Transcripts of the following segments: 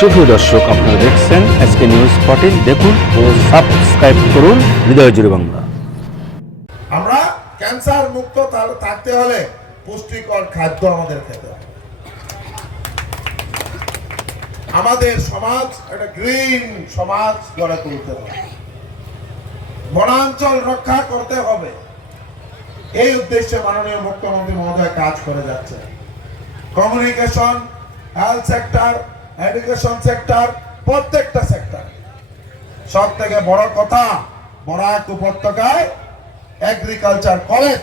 সুপ্রিয় দর্শক, আপনারা দেখছেন এসকে নিউজ 14। দেখুন ও সাবস্ক্রাইব করুন হৃদয় জুড়ে বাংলা। আমরা ক্যান্সার মুক্ত থাকতে হলে পুষ্টিকর খাদ্য আমাদের খেতে হবে। আমাদের সমাজ একটা গ্রিন সমাজ গড়ে তুলতে হবে, বনাঞ্চল রক্ষা করতে হবে। এই উদ্দেশ্যে মাননীয় মুখ্যমন্ত্রী মহোদয় কাজ করে যাচ্ছে। Communication, health sector, education sector, প্রত্যেকটা সেক্টর। সব থেকে বড় কথা, বরাক উপত্যকায় এগ্রিকালচার কলেজ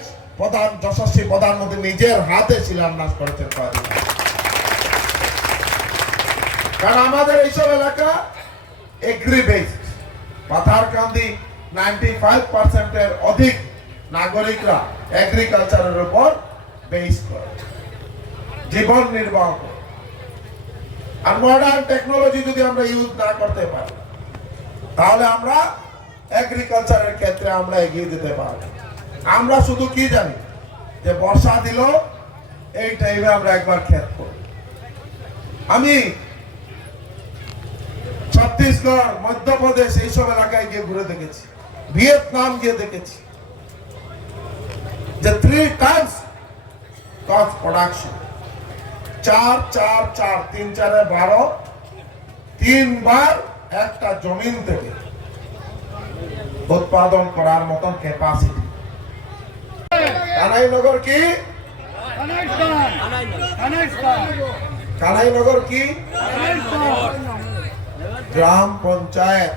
যশস্বী প্রধানমন্ত্রী নিজের হাতে শিলান্যাস করেছেন। কারণ আমাদের এইসব এলাকা এগ্রি বেসড। পাথারকান্দি 95% এর অধিক নাগরিকরা এগ্রিকালচারের উপর বেস করে জীবন নির্বাহ করে। আর মডার্ন টেকনোলজি যদি আমরা ইউজ না করতে পারি, তাহলে আমরা এগ্রিকালচারের ক্ষেত্রে আমরা এগিয়ে যেতে পারব। আমরা শুধু কি জানি যে বর্ষা দিল, এই টাইমে আমরা একবার ক্ষেত করি। আমি ছত্তিশগড়, মধ্যপ্রদেশ এইসব এলাকায় গিয়ে ঘুরে দেখেছি, ভিয়েতনাম গিয়ে দেখেছি যে 3 times cost production, 4 3 4 12 3বার একটা জমিন থেকে উৎপাদন করার মতন ক্যাপাসিটি। কানাইনগর কি? কানাইনগর কি গ্রাম পঞ্চায়েত,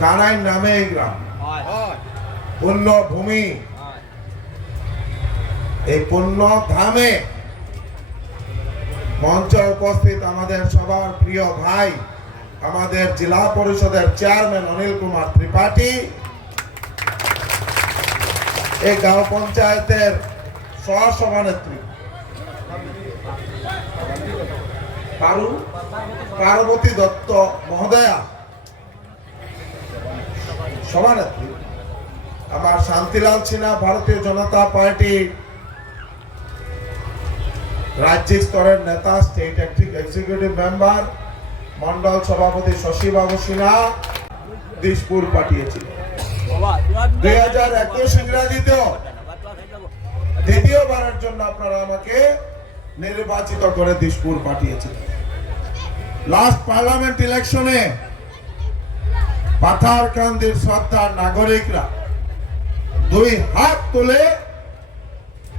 কানাই নামে এই গ্রাম, পুণ্য ভূমি। এই পুণ্য ধামে মঞ্চে উপস্থিত আমাদের সবার প্রিয় ভাই, আমাদের জেলা পরিষদের চেয়ারম্যান অনিল কুমার ত্রিপাঠী, এই গাঁও পঞ্চায়েতের সহসভানেত্রী পার্বতী দত্ত মহোদয়া, সভানেত্রী আমার শান্তিলাল সিনহা, ভারতীয় জনতা পার্টি রাজ্য স্তরের নেতা, স্টেট এক্সিকিউটিভ মেম্বার, মন্ডল সভাপতি শশীবাবু সিনহা দিশপুর পাঠিয়েছিল। 2021 ইংরাজিতেও দ্বিতীয়বারের জন্য আপনারা আমাকে নির্বাচিত করে দিশপুর পাঠিয়েছিলেন। লাস্ট পার্লামেন্ট ইলেকশনে পাথারকান্দির শ্রদ্ধার নাগরিকরা 2 হাত তুলে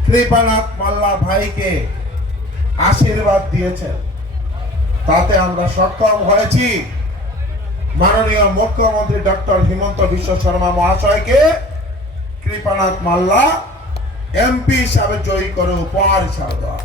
কৃপানাথ মাল্লা ভাইকে আশীর্বাদ দিয়েছেন। তাতে আমরা সক্ষম হয়েছি মাননীয় মুখ্যমন্ত্রী ডক্টর হিমন্ত বিশ্ব শর্মা মহাশয়কে কৃপানাথ মাল্লা এমপি হিসাবে জয়ী করে উপহার হিসাবে দেওয়া।